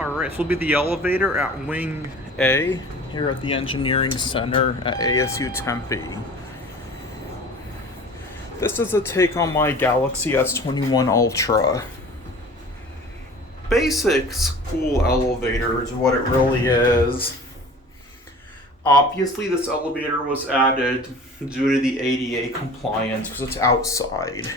Alright, so will be the elevator at Wing A here at the Engineering Center at ASU Tempe. This is a take on my Galaxy S21 Ultra. Basic school elevator is what it really is. Obviously, this elevator was added due to the ADA compliance because it's outside.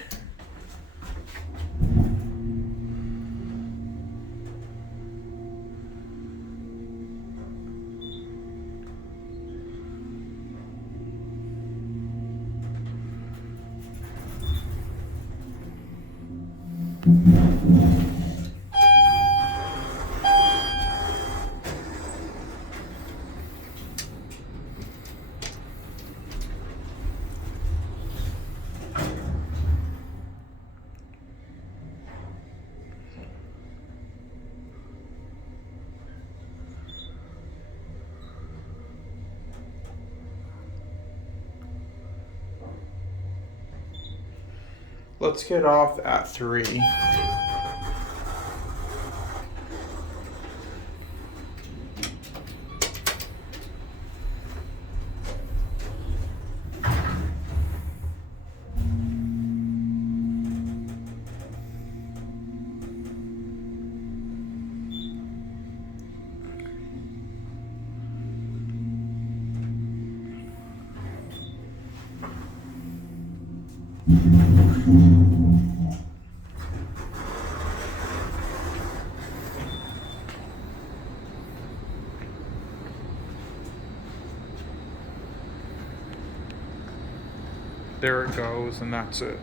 Let's get off at 3. There it goes, and that's it.